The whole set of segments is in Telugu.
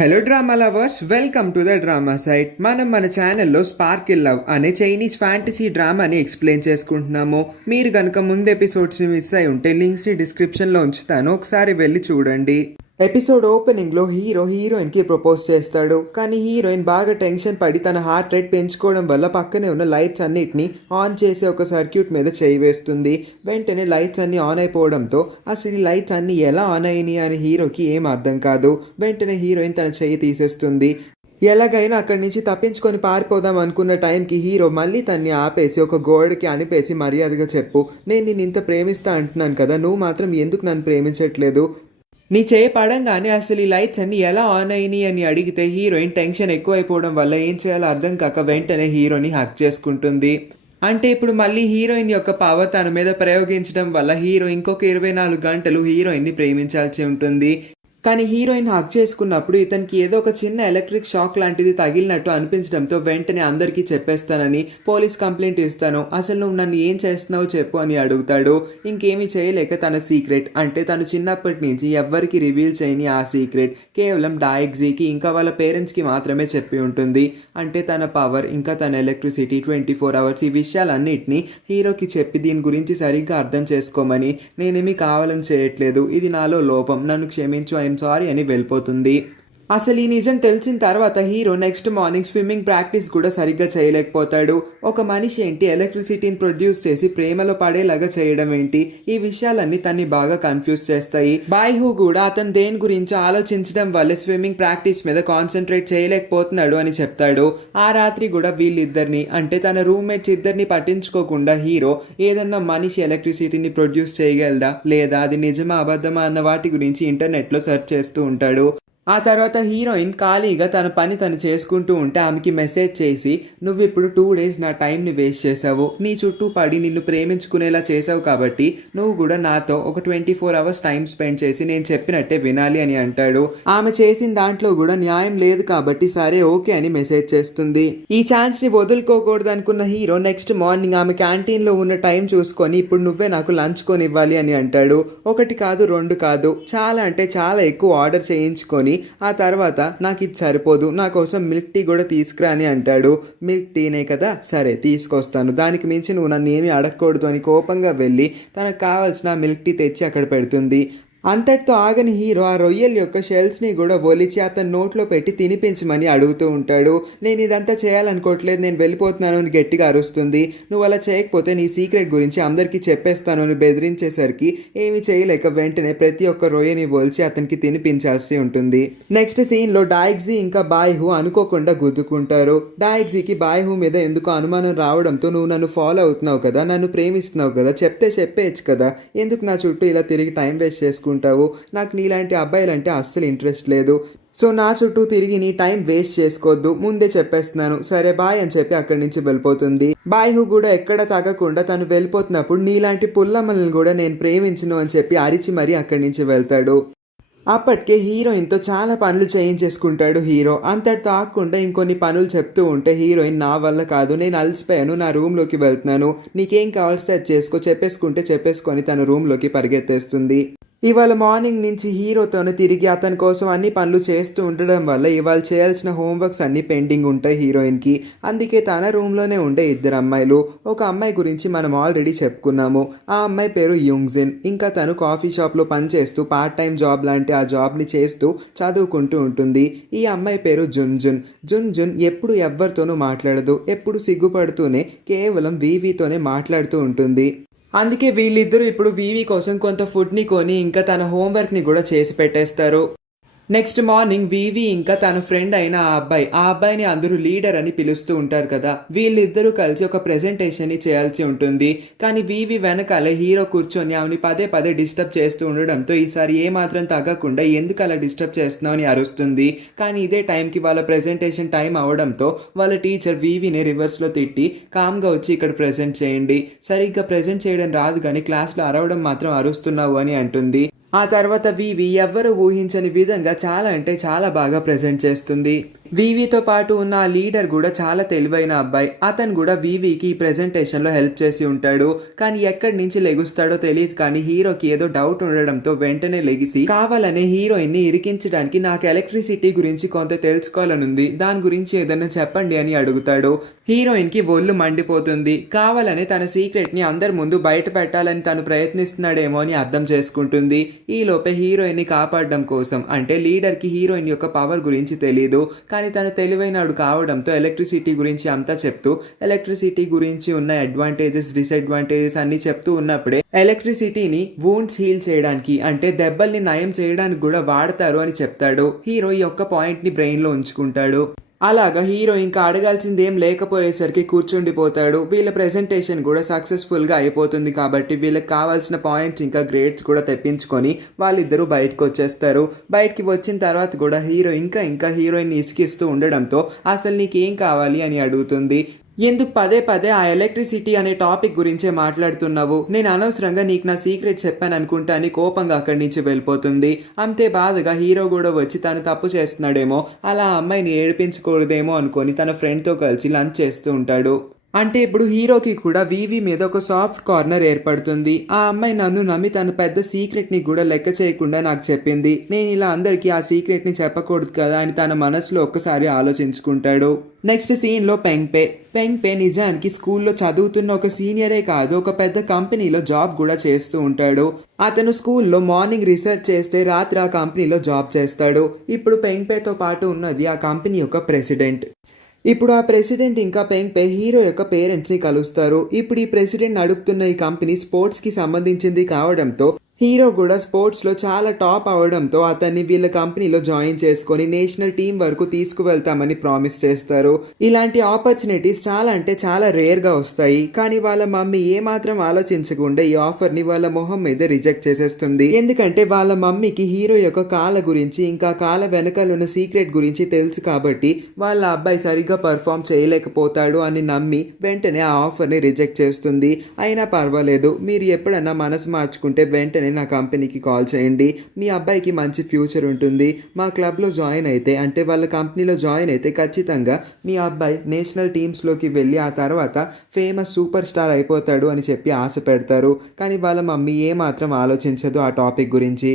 Hello drama lovers, welcome to the drama site. మనం మన ఛానల్లో స్పార్కిల్ లవ్ అనే చైనీస్ ఫ్యాంటసీ డ్రామాని ఎక్స్ప్లెయిన్ చేసుకుంటున్నాము. మీరు కనుక ముందు ఎపిసోడ్స్ని మిస్ అయి ఉంటే లింక్స్ని డిస్క్రిప్షన్లో ఉంచుతాను, ఒకసారి వెళ్ళి చూడండి. ఎపిసోడ్ ఓపెనింగ్లో హీరోయిన్కి ప్రపోజ్ చేస్తాడు. కానీ హీరోయిన్ బాగా టెన్షన్ పడి తన హార్ట్ రేట్ పెంచుకోవడం వల్ల పక్కనే ఉన్న లైట్స్ అన్నిటిని ఆన్ చేసి ఒక సర్క్యూట్ మీద చేయి వేస్తుంది. వెంటనే లైట్స్ అన్ని ఆన్ అయిపోవడంతో అసలు ఈ లైట్స్ అన్ని ఎలా ఆన్ అయినాయి అని హీరోకి ఏం అర్థం కాదు. వెంటనే హీరోయిన్ తన చేయి తీసేస్తుంది. ఎలాగైనా అక్కడి నుంచి తప్పించుకొని పారిపోదాం అనుకున్న టైంకి హీరో మళ్ళీ తన్ని ఆపేసి ఒక గోడకి అనిపేసి మర్యాదగా చెప్పు, నేను నిన్ను ఇంత ప్రేమిస్తా అంటున్నాను కదా, నువ్వు మాత్రం ఎందుకు నన్ను ప్రేమించట్లేదు? నీ చేయి పడంగానే అసలు ఈ లైట్స్ అన్ని ఎలా ఆన్ అయినాయి అని అడిగితే హీరోయిన్ టెన్షన్ ఎక్కువైపోవడం వల్ల ఏం చేయాలో అర్థం కాక వెంటనే హీరోని హక్ చేసుకుంటుంది. అంటే ఇప్పుడు మళ్ళీ హీరోయిన్ యొక్క పవర్ తన మీద ప్రయోగించడం వల్ల హీరో ఇంకొక 24 గంటలు హీరోయిన్ని ప్రేమించాల్సి ఉంటుంది. కానీ హీరోయిన్ హక్ చేసుకున్నప్పుడు ఇతనికి ఏదో ఒక చిన్న ఎలక్ట్రిక్ షాక్ లాంటిది తగిలినట్టు అనిపించడంతో వెంటనే అందరికీ చెప్పేస్తానని పోలీస్ కంప్లైంట్ ఇస్తాను, అసలు నువ్వు నన్ను ఏం చేస్తున్నావో చెప్పు అని అడుగుతాడు. ఇంకేమీ చేయలేక తన సీక్రెట్, అంటే తను చిన్నప్పటి నుంచి ఎవ్వరికి రివీల్ చేయని ఆ సీక్రెట్ కేవలం డైగ్జీకి ఇంకా వాళ్ళ పేరెంట్స్కి మాత్రమే చెప్పి ఉంటుంది. అంటే తన పవర్ ఇంకా తన ఎలక్ట్రిసిటీ 24 అవర్స్ ఈ విషయాలన్నిటినీ హీరోకి చెప్పి దీని గురించి సరిగ్గా అర్థం చేసుకోమని, నేనేమీ కావాలని చేయట్లేదు, ఇది నాలో లోపం, నన్ను క్షమించు, సారీ అని వెళ్ళిపోతుంది. అసలు ఈ నిజం తెలిసిన తర్వాత hero next morning swimming practice కూడా సరిగ్గా చేయలేకపోతాడు. ఒక మనిషి ఏంటి ఎలక్ట్రిసిటీని ప్రొడ్యూస్ చేసి ప్రేమలో పడేలాగా చేయడం ఏంటి, ఈ విషయాలన్నీ తన్ని బాగా కన్ఫ్యూజ్ చేస్తాయి. బాయ్హూ కూడా అతను దేని గురించి ఆలోచించడం వల్ల స్విమ్మింగ్ ప్రాక్టీస్ మీద కాన్సన్ట్రేట్ చేయలేకపోతున్నాడు అని చెప్తాడు. ఆ రాత్రి కూడా వీళ్ళిద్దరిని, అంటే తన రూమ్మేట్స్ ఇద్దరిని పట్టించుకోకుండా హీరో ఏదన్నా మనిషి ఎలక్ట్రిసిటీని ప్రొడ్యూస్ చేయగలదా లేదా అది నిజమా అబద్ధమా అన్న వాటి గురించి ఇంటర్నెట్లో సెర్చ్ చేస్తూ ఉంటాడు. ఆ తర్వాత హీరోయిన్ ఖాళీగా తన పని తను చేసుకుంటూ ఉంటే ఆమెకి మెసేజ్ చేసి, నువ్వు ఇప్పుడు 2 days నా టైంని వేస్ట్ చేసావు, నీ చుట్టూ పడి నిన్ను ప్రేమించుకునేలా చేసావు కాబట్టి నువ్వు కూడా నాతో ఒక 24 hours టైం స్పెండ్ చేసి నేను చెప్పినట్టే వినాలి అని అంటాడు. ఆమె చేసిన దాంట్లో కూడా న్యాయం లేదు కాబట్టి సరే ఓకే అని మెసేజ్ చేస్తుంది. ఈ ఛాన్స్ని వదులుకోకూడదు అనుకున్న హీరో నెక్స్ట్ మార్నింగ్ ఆమె క్యాంటీన్లో ఉన్న టైం చూసుకొని ఇప్పుడు నువ్వే నాకు లంచ్ కొని ఇవ్వాలి అని అంటాడు. 1 కాదు 2 కాదు, చాలా అంటే చాలా ఎక్కువ ఆర్డర్ చేయించుకొని ఆ తర్వాత నాకు ఇది సరిపోదు, నా కోసం మిల్క్ టీ కూడా తీసుకురా అని అంటాడు. మిల్క్ టీనే కదా, సరే తీసుకొస్తాను, దానికి మించి నువ్వు నన్ను ఏమీ అడగకూడదు అని కోపంగా వెళ్ళి తనకు కావాల్సిన మిల్క్ టీ తెచ్చి అక్కడ పెడుతుంది. అంతటితో ఆగని హీరో ఆ రొయ్యల యొక్క షెల్స్ని కూడా ఒలిచి అతని నోట్లో పెట్టి తినిపించమని అడుగుతూ ఉంటాడు. నేను ఇదంతా చేయాలనుకోవట్లేదు, నేను వెళ్ళిపోతున్నాను అని గట్టిగా అరుస్తుంది. నువ్వు అలా చేయకపోతే నీ సీక్రెట్ గురించి అందరికీ చెప్పేస్తాను అని బెదిరించేసరికి ఏమీ చేయలేక వెంటనే ప్రతి ఒక్క రొయ్యని ఒలిచి అతనికి తినిపించాల్సి ఉంటుంది. నెక్స్ట్ సీన్లో డైగ్జీ ఇంకా బాయ్హూ అనుకోకుండా గుద్దుకుంటారు. డైగ్జీకి బాయ్హూ మీద ఎందుకు అనుమానం రావడంతో, నువ్వు నన్ను ఫాలో అవుతున్నావు కదా, నన్ను ప్రేమిస్తున్నావు కదా, చెప్పేయచ్చు కదా, ఎందుకు నా చుట్టూ ఇలా తిరిగి టైం వేస్ట్ చేసుకుంటావు, నాకు నీలాంటి అబ్బాయిలంటే అస్సలు ఇంట్రెస్ట్ లేదు, సో నా చుట్టూ తిరిగి నీ టైం వేస్ట్ చేసుకోవద్దు, ముందే చెప్పేస్తున్నాను, సరే బాయ్ అని చెప్పి అక్కడి నుంచి వెళ్ళిపోతుంది. బాయ్హూ కూడా ఎక్కడ తగ్గకుండా తను వెళ్ళిపోతున్నప్పుడు నీలాంటి పుల్లమ్మల్ని కూడా నేను ప్రేమించను అని చెప్పి అరిచి మరీ అక్కడి నుంచి వెళ్తాడు. అప్పటికే హీరోయిన్తో చాలా పనులు చేయించేసుకుంటాడు హీరో. అంతటితో ఆగకుండా ఇంకొన్ని పనులు చెప్తూ ఉంటే హీరోయిన్, నా వల్ల కాదు, నేను అలసిపోయాను, నా రూమ్లోకి వెళ్తున్నాను, నీకేం కావాల్సి అది చెప్పేసుకొని తన రూమ్లోకి పరిగెత్తేస్తుంది. ఇవాళ మార్నింగ్ నుంచి హీరోతోనే తిరిగి అతని కోసం అన్ని పనులు చేస్తూ ఉండడం వల్ల ఇవాళ చేయాల్సిన హోంవర్క్స్ అన్నీ పెండింగ్ ఉంటాయి హీరోయిన్కి. అందుకే తన రూమ్లోనే ఉండే 2 అమ్మాయిలు. ఒక అమ్మాయి గురించి మనం ఆల్రెడీ చెప్పుకున్నాము, ఆ అమ్మాయి పేరు యుంగ్జిన్. ఇంకా తను కాఫీ షాప్లో పనిచేస్తూ పార్ట్ టైం జాబ్ లాంటి ఆ జాబ్ని చేస్తూ చదువుకుంటూ ఉంటుంది. ఈ అమ్మాయి పేరు జున్ ఎప్పుడు ఎవ్వరితోనూ మాట్లాడదు, ఎప్పుడు సిగ్గుపడుతూనే కేవలం వీవీతోనే మాట్లాడుతూ ఉంటుంది. అందుకే వీళ్ళిద్దరూ ఇప్పుడు వీవీ కోసం కొంత ఫుడ్ని కొని ఇంకా తన హోంవర్క్ని కూడా చేసి పెట్టేస్తారు. నెక్స్ట్ మార్నింగ్ వీవీ ఇంకా తన ఫ్రెండ్ అయిన ఆ అబ్బాయిని అందరూ లీడర్ అని పిలుస్తూ ఉంటారు కదా, వీళ్ళిద్దరూ కలిసి ఒక ప్రెజెంటేషన్ని చేయాల్సి ఉంటుంది. కానీ వీవీ వెనకాలే హీరో కూర్చొని ఆమెని పదే డిస్టర్బ్ చేస్తూ ఉండడంతో ఈసారి ఏమాత్రం తగ్గకుండా ఎందుకు అలా డిస్టర్బ్ చేస్తున్నావు అని అరుస్తుంది. కానీ ఇదే టైంకి వాళ్ళ ప్రెజెంటేషన్ టైం అవడంతో వాళ్ళ టీచర్ వీవీని రివర్స్లో తిట్టి, కామ్గా వచ్చి ఇక్కడ ప్రెజెంట్ చేయండి, సరిగ్గా ప్రెజెంట్ చేయడం రాదు కానీ క్లాస్లో అరవడం మాత్రం అరుస్తున్నావు అని అంటుంది. ఆ తర్వాత వీవీ ఎవ్వరూ ఊహించని విధంగా చాలా అంటే చాలా బాగా ప్రెజెంట్ చేస్తుంది. వివితో పాటు ఉన్న ఆ లీడర్ కూడా చాలా తెలివైన అబ్బాయి. అతను కూడా వివికి ఈ ప్రెజెంటేషన్ లో హెల్ప్ చేసి ఉంటాడు. కానీ ఎక్కడి నుంచి లెగుస్తాడో తెలియదు, కానీ హీరోకి ఏదో డౌట్ ఉండడంతో వెంటనే లెగిసి కావాలనే హీరోయిన్ ని ఇరికించడానికి నాకు ఎలక్ట్రిసిటీ గురించి కొంత తెలుసుకోవాలనుంది, దాని గురించి ఏదైనా చెప్పండి అని అడుగుతాడు. హీరోయిన్ కి ఒళ్ళు మండిపోతుంది. కావాలనే తన సీక్రెట్ ని అందరి ముందు బయట పెట్టాలని తను ప్రయత్నిస్తున్నాడేమో అని అర్థం చేసుకుంటుంది. ఈ లోపే హీరోయిన్ ని కాపాడడం కోసం, అంటే లీడర్ కి హీరోయిన్ యొక్క పవర్ గురించి తెలియదు, కానీ తను తెలివైనడు కావడంతో ఎలక్ట్రిసిటీ గురించి అంతా చెప్తూ ఎలక్ట్రిసిటీ గురించి ఉన్న అడ్వాంటేజెస్ డిసడ్వాంటేజెస్ అన్ని చెప్తూ ఉన్నప్పుడే ఎలక్ట్రిసిటీని వూండ్స్ హీల్ చేయడానికి, అంటే దెబ్బల్ని నయం చేయడానికి కూడా వాడతారు అని చెప్తాడు. హీరో ఈ యొక్క పాయింట్ ని బ్రెయిన్ లో ఉంచుకుంటాడు. అలాగా హీరో ఇంకా అడగాల్సింది ఏం లేకపోయేసరికి కూర్చుండిపోతాడు. వీళ్ళ ప్రెజెంటేషన్ కూడా సక్సెస్ఫుల్ గా అయిపోతుంది కాబట్టి వీళ్ళకి కావాల్సిన పాయింట్స్ ఇంకా గ్రేడ్స్ కూడా తెప్పించుకొని వాళ్ళిద్దరూ బయటకు వచ్చేస్తారు. బయటికి వచ్చిన తర్వాత కూడా హీరో ఇంకా హీరోయిన్ ఇసికిస్తూ ఉండడంతో అసలు నీకేం కావాలి అని అడుగుతుంది. ఎందుకు పదే పదే ఆ ఎలక్ట్రిసిటీ అనే టాపిక్ గురించే మాట్లాడుతున్నావు, నేను అనవసరంగా నీకు నా సీక్రెట్ చెప్పాను అనుకుంటా అని కోపంగా అక్కడి నుంచి వెళ్ళిపోతుంది. అంతే బాధగా హీరో కూడా వచ్చి తను తప్పు చేస్తున్నాడేమో, అలా అమ్మాయిని ఏడిపించకూడదేమో అనుకొని తన ఫ్రెండ్తో కలిసి లంచ్ చేస్తూ ఉంటాడు. అంటే ఇప్పుడు హీరోకి కూడా వివి మీద ఒక సాఫ్ట్ కార్నర్ ఏర్పడుతుంది. ఆ అమ్మాయి నన్ను నమ్మి తన పెద్ద సీక్రెట్ ని కూడా లెక్క చేయకుండా నాకు చెప్పింది, నేను ఇలా అందరికీ ఆ సీక్రెట్ ని చెప్పకూడదు కదా అని తన మనసులో ఒక్కసారి ఆలోచించుకుంటాడు. నెక్స్ట్ సీన్ లో పెంగ్పే నిజానికి స్కూల్లో చదువుతున్న ఒక సీనియరే కాదు, ఒక పెద్ద కంపెనీలో జాబ్ కూడా చేస్తూ ఉంటాడు. అతను స్కూల్లో మార్నింగ్ రీసెర్చ్ చేస్తే రాత్రి ఆ కంపెనీలో జాబ్ చేస్తాడు. ఇప్పుడు పెంగ్పేతో పాటు ఉన్నది ఆ కంపెనీ యొక్క ప్రెసిడెంట్. ఇప్పుడు ఆ ప్రెసిడెంట్ ఇంకా పెంగ్పే హీరో యొక్క పేరెంట్స్ని కలుస్తారు. ఇప్పుడు ఈ ప్రెసిడెంట్ నడుపుతున్న ఈ కంపెనీ స్పోర్ట్స్కి సంబంధించింది కావడంతో హీరో కూడా స్పోర్ట్స్లో చాలా టాప్ అవడంతో అతన్ని వీళ్ళ కంపెనీలో జాయిన్ చేసుకొని నేషనల్ టీం వరకు తీసుకువెళ్తామని ప్రామిస్ చేస్తారు. ఇలాంటి ఆపర్చునిటీస్ చాలా అంటే చాలా రేర్గా వస్తాయి. కానీ వాళ్ళ మమ్మీ ఏమాత్రం ఆలోచించకుండా ఈ ఆఫర్ని వాళ్ళ మొహం మీద రిజెక్ట్ చేసేస్తుంది. ఎందుకంటే వాళ్ళ మమ్మీకి హీరో యొక్క కాళ్ళ గురించి ఇంకా కాళ్ళ వెనకాల ఉన్న సీక్రెట్ గురించి తెలుసు కాబట్టి వాళ్ళ అబ్బాయి సరిగ్గా పర్ఫామ్ చేయలేకపోతాడు అని నమ్మి వెంటనే ఆ ఆఫర్ని రిజెక్ట్ చేస్తుంది. అయినా పర్వాలేదు, మీరు ఎప్పుడన్నా మనసు మార్చుకుంటే వెంటనే నా కంపెనీకి కాల్ చేయండి, మీ అబ్బాయికి మంచి ఫ్యూచర్ ఉంటుంది, మా క్లబ్లో జాయిన్ అయితే, అంటే వాళ్ళ కంపెనీలో జాయిన్ అయితే ఖచ్చితంగా మీ అబ్బాయి నేషనల్ టీమ్స్లోకి వెళ్ళి ఆ తర్వాత ఫేమస్ సూపర్ స్టార్ అయిపోతాడు అని చెప్పి ఆశ పెడతారు. కానీ వాళ్ళ మమ్మీ ఏమాత్రం ఆలోచించదు ఆ టాపిక్ గురించి.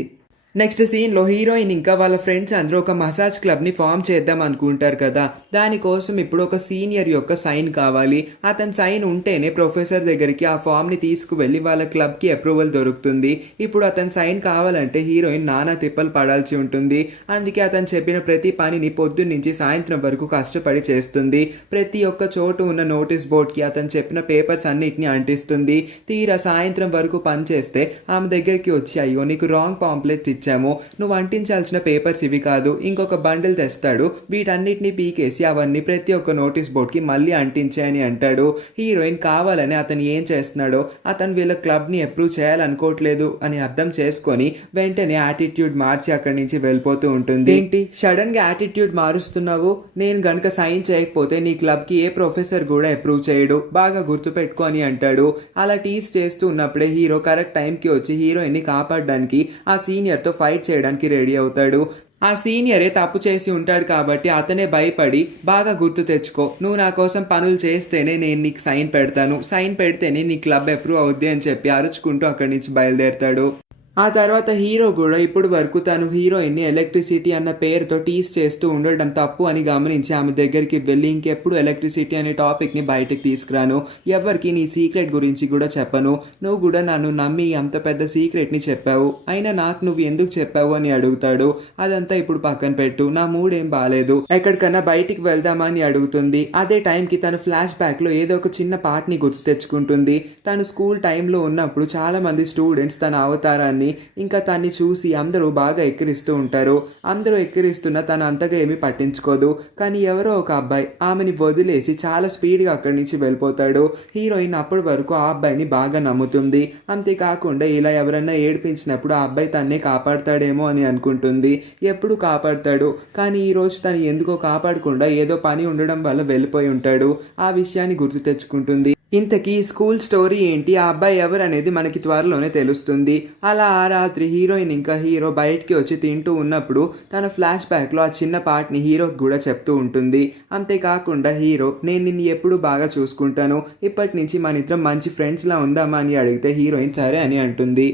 నెక్స్ట్ సీన్లో హీరోయిన్ ఇంకా వాళ్ళ ఫ్రెండ్స్ అందరూ ఒక మసాజ్ క్లబ్ని ఫామ్ చేద్దాం అనుకుంటారు కదా, దానికోసం ఇప్పుడు ఒక సీనియర్ యొక్క సైన్ కావాలి. అతని సైన్ ఉంటేనే ప్రొఫెసర్ దగ్గరికి ఆ ఫామ్ని తీసుకువెళ్ళి వాళ్ళ క్లబ్కి అప్రూవల్ దొరుకుతుంది. ఇప్పుడు అతని సైన్ కావాలంటే హీరోయిన్ నానా తిప్పలు పడాల్సి ఉంటుంది. అందుకే అతను చెప్పిన ప్రతి పనిని పొద్దున్న నుంచి సాయంత్రం వరకు కష్టపడి చేస్తుంది. ప్రతి ఒక్క చోటు ఉన్న నోటీస్ బోర్డ్కి అతను చెప్పిన పేపర్స్ అన్నిటిని అంటిస్తుంది. తీరా సాయంత్రం వరకు పని చేస్తే ఆమె దగ్గరికి వచ్చి, అయ్యో నీకు రాంగ్ పాంప్లెట్స్ ఇచ్చాము, నువ్వు అంటించాల్సిన పేపర్స్ ఇవి కాదు, ఇంకొక బండిల్ తెస్తాడు, వీటన్నిటిని పీకేసి అవన్నీ ప్రతి ఒక్క నోటీస్ బోర్డ్కి మళ్ళీ అంటించాయని అంటాడు. హీరోయిన్ కావాలని అతను ఏం చేస్తున్నాడో, అతను వీళ్ళ క్లబ్ని అప్రూవ్ చేయాలనుకోవట్లేదు అని అర్థం చేసుకొని వెంటనే యాటిట్యూడ్ మార్చి అక్కడి నుంచి వెళ్ళిపోతూ ఉంటుంది. ఏంటి సడన్గా యాటిట్యూడ్ మారుస్తున్నావు, నేను గనక సైన్ చేయకపోతే నీ క్లబ్కి ఏ ప్రొఫెసర్ కూడా అప్రూవ్ చేయడు, బాగా గుర్తుపెట్టుకో అని అంటాడు. అలా టీస్ చేస్తూ ఉన్నప్పుడే హీరో కరెక్ట్ టైంకి వచ్చి హీరోయిన్ని కాపాడడానికి ఆ సీనియర్తో ఫైట్ చేయడానికి రెడీ అవుతాడు. ఆ సీనియరే తప్పు చేసి ఉంటాడు కాబట్టి అతనే భయపడి, బాగా గుర్తు తెచ్చుకో, నువ్వు నా కోసం పనులు చేస్తేనే నేను నీకు సైన్ పెడతాను, సైన్ పెడితేనే నీ క్లబ్ అప్రూవ్ అవుద్ది అని చెప్పి అరుచుకుంటూ అక్కడి నుంచి బయలుదేరుతాడు. ఆ తర్వాత హీరో కూడా ఇప్పుడు వరకు తను హీరోయిన్ని ఎలక్ట్రిసిటీ అన్న పేరుతో టీస్ చేస్తూ ఉండడం తప్పు అని గమనించి ఆమె దగ్గరికి వెళ్ళి, ఇంకెప్పుడు ఎలక్ట్రిసిటీ అనే టాపిక్ని బయటకు తీసుకురాను, ఎవరికి నీ సీక్రెట్ గురించి కూడా చెప్పను, నువ్వు కూడా నన్ను నమ్మి అంత పెద్ద సీక్రెట్ని చెప్పావు, అయినా నాకు నువ్వు ఎందుకు చెప్పావు అని అడుగుతాడు. అదంతా ఇప్పుడు పక్కన పెట్టు, నా మూడ్ ఏం బాగాలేదు, ఎక్కడికన్నా బయటికి వెళ్దామా అని అడుగుతుంది. అదే టైంకి తన ఫ్లాష్ బ్యాక్లో ఏదో ఒక చిన్న పార్ట్ని గుర్తు తెచ్చుకుంటుంది. తను స్కూల్ టైంలో ఉన్నప్పుడు చాలా మంది స్టూడెంట్స్ తన అవతారాన్ని ఇంకా తన్ని చూసి అందరూ బాగా ఎక్కిరిస్తూ ఉంటారు. అందరూ ఎక్కిరిస్తున్నా తను అంతగా ఏమీ పట్టించుకోదు. కానీ ఎవరో ఒక అబ్బాయి ఆమెని వదిలేసి చాలా స్పీడ్గా అక్కడి నుంచి వెళ్ళిపోతాడు. హీరోయిన్ అప్పటి వరకు ఆ అబ్బాయిని బాగా నమ్ముతుంది. అంతేకాకుండా ఇలా ఎవరన్నా ఏడిపించినప్పుడు ఆ అబ్బాయి తన్నే కాపాడతాడేమో అని అనుకుంటుంది. ఎప్పుడు కాపాడతాడు, కానీ ఈరోజు తను ఎందుకో కాపాడకుండా ఏదో పని ఉండడం వల్ల వెళ్ళిపోయి ఉంటాడు. ఆ విషయాన్ని గుర్తు తెచ్చుకుంటుంది. ఇంతకీ స్కూల్ స్టోరీ ఏంటి, ఆ అబ్బాయి ఎవరు అనేది మనకి త్వరలోనే తెలుస్తుంది. అలా ఆ రాత్రి హీరోయిన్ ఇంకా హీరో బయటికి వచ్చి తింటూ ఉన్నప్పుడు తన ఫ్లాష్ బ్యాక్లో ఆ చిన్న పార్ట్ని హీరోకి కూడా చెప్తూ ఉంటుంది. అంతేకాకుండా హీరో నేను నిన్ను ఎప్పుడు బాగా చూసుకుంటాను, ఇప్పటి నుంచి మన ఇద్దరం మంచి ఫ్రెండ్స్లా ఉందామా అని అడిగితే హీరోయిన్ సరే అని అంటుంది.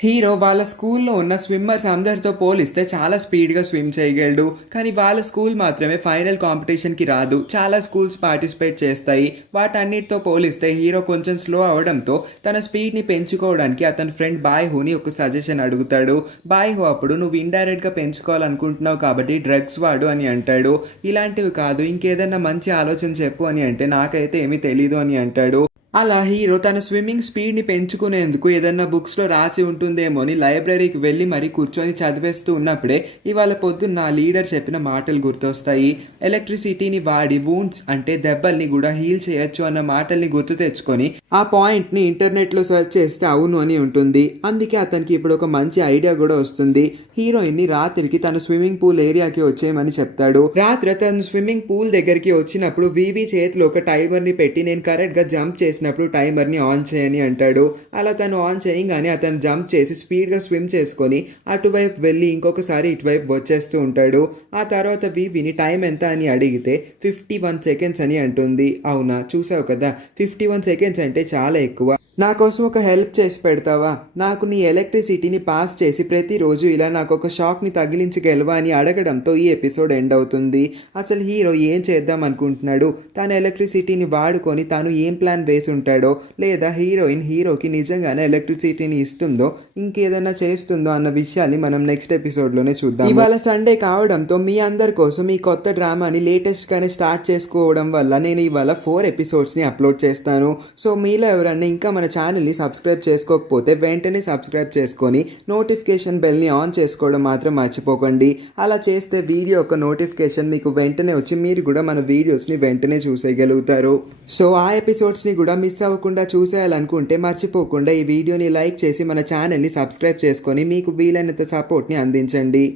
హీరో వాళ్ళ స్కూల్లో ఉన్న స్విమ్మర్స్ అందరితో పోలిస్తే చాలా స్పీడ్గా స్విమ్ చేయగలడు. కానీ వాళ్ళ స్కూల్ మాత్రమే ఫైనల్ కాంపిటీషన్కి రాదు, చాలా స్కూల్స్ పార్టిసిపేట్ చేస్తాయి. వాటన్నిటితో పోలిస్తే హీరో కొంచెం స్లో అవడంతో తన స్పీడ్ని పెంచుకోవడానికి అతని ఫ్రెండ్ బాయ్హుని ఒక సజెషన్ అడుగుతాడు. బాయ్హు అప్పుడు నువ్వు ఇండైరెక్ట్గా పెంచుకోవాలనుకుంటున్నావు కాబట్టి డ్రగ్స్ వాడు అని అంటాడు. ఇలాంటివి కాదు, ఇంకేదన్నా మంచి ఆలోచన చెప్పు అని అంటే నాకైతే ఏమీ తెలీదు అని అంటాడు. అలా హీరో తన స్విమ్మింగ్ స్పీడ్ని పెంచుకునేందుకు ఏదన్నా బుక్స్లో రాసి ఉంటుందేమో అని లైబ్రరీకి వెళ్ళి మరీ కూర్చొని చదివేస్తూ ఉన్నప్పుడే ఇవాళ పొద్దున్న ఆ లీడర్ చెప్పిన మాటలు గుర్తొస్తాయి. ఎలక్ట్రిసిటీని వాడి వూండ్స్ అంటే దెబ్బల్ని కూడా హీల్ చేయొచ్చు అన్న మాటల్ని గుర్తు తెచ్చుకొని ఆ పాయింట్ని ఇంటర్నెట్లో సెర్చ్ చేస్తే అవును అని ఉంటుంది. అందుకే అతనికి ఇప్పుడు ఒక మంచి ఐడియా కూడా వస్తుంది. హీరోయిన్ని రాత్రికి తన స్విమ్మింగ్ పూల్ ఏరియాకి వచ్చేయమని చెప్తాడు. రాత్రి తను స్విమ్మింగ్ పూల్ దగ్గరికి వచ్చినప్పుడు వీవీ చేతిలో ఒక టైమర్ని పెట్టి నేను కరెక్ట్గా జంప్ చేసి టైమర్ని ఆన్ చేయని అంటాడు. అలా తను ఆన్ చేయగానే అతను జంప్ చేసి స్పీడ్గా స్విమ్ చేసుకొని అటువైపు వెళ్ళి ఇంకొకసారి ఇటువైపు వచ్చేస్తూ ఉంటాడు. ఆ తర్వాత వీవిని టైం ఎంత అని అడిగితే 51 సెకండ్స్ అని అంటుంది. అవునా, చూసావు కదా, 51 సెకండ్స్ అంటే చాలా ఎక్కువ. నా కోసం ఒక హెల్ప్ చేసి పెడతావా, నాకు నీ ఎలక్ట్రిసిటీని పాస్ చేసి ప్రతిరోజు ఇలా నాకు ఒక షాక్ని తగిలించగలవా అని అడగడంతో ఈ ఎపిసోడ్ ఎండ్ అవుతుంది. అసలు హీరో ఏం చేద్దాం అనుకుంటున్నాడు, తన ఎలక్ట్రిసిటీని వాడుకొని తాను ఏం ప్లాన్ వేసి ఉంటాడో, లేదా హీరోయిన్ హీరోకి నిజంగానే ఎలక్ట్రిసిటీని ఇస్తుందో ఇంకేదైనా చేస్తుందో అన్న విషయాన్ని మనం నెక్స్ట్ ఎపిసోడ్లోనే చూద్దాం. ఇవాళ సండే కావడంతో మీ అందరి కోసం ఈ కొత్త డ్రామాని లేటెస్ట్గానే స్టార్ట్ చేసుకోవడం వల్ల నేను ఇవాళ 4 ఎపిసోడ్స్ని అప్లోడ్ చేస్తాను. సో మీలో ఎవరన్నా ఇంకా మన ఛానల్ని సబ్స్క్రైబ్ చేసుకోకపోతే వెంటనే సబ్స్క్రైబ్ చేసుకొని నోటిఫికేషన్ బెల్ని ఆన్ చేసుకోవడం మాత్రం మర్చిపోకండి. అలా చేస్తే వీడియో యొక్క నోటిఫికేషన్ మీకు వెంటనే వచ్చి మీరు కూడా మన వీడియోస్ని వెంటనే చూసేయగలుగుతారు. సో ఆ ఎపిసోడ్స్ని కూడా మిస్ అవ్వకుండా చూసేయాలనుకుంటే మర్చిపోకుండా ఈ వీడియోని లైక్ చేసి మన ఛానల్ని సబ్స్క్రైబ్ చేసుకొని మీకు వీలైనంత సపోర్ట్ని అందించండి.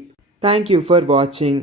Thank you for watching.